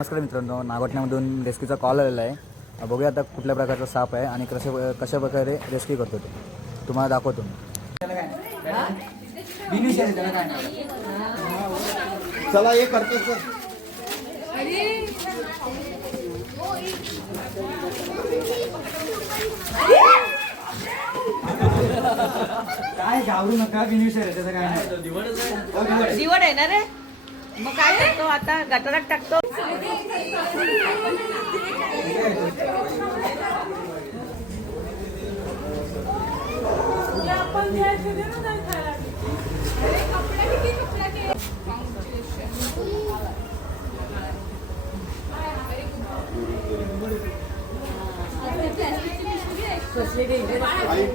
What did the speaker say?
नमस्कार मित्रांनो, नागोठण्यामधून रेस्क्यूचा कॉल आलेला आहे. बघूया आता कुठल्या प्रकारचा साप आहे आणि कशा प्रकारे रेस्क्यू करतो तो तुम्हाला दाखवतो. चला हे करतो सर. काय घाबरू नका, बिनविषय आहे त्याचं काय नाही. जीवन आहे ना रे. मग काय करतो आता, गटारात टाकतो. आई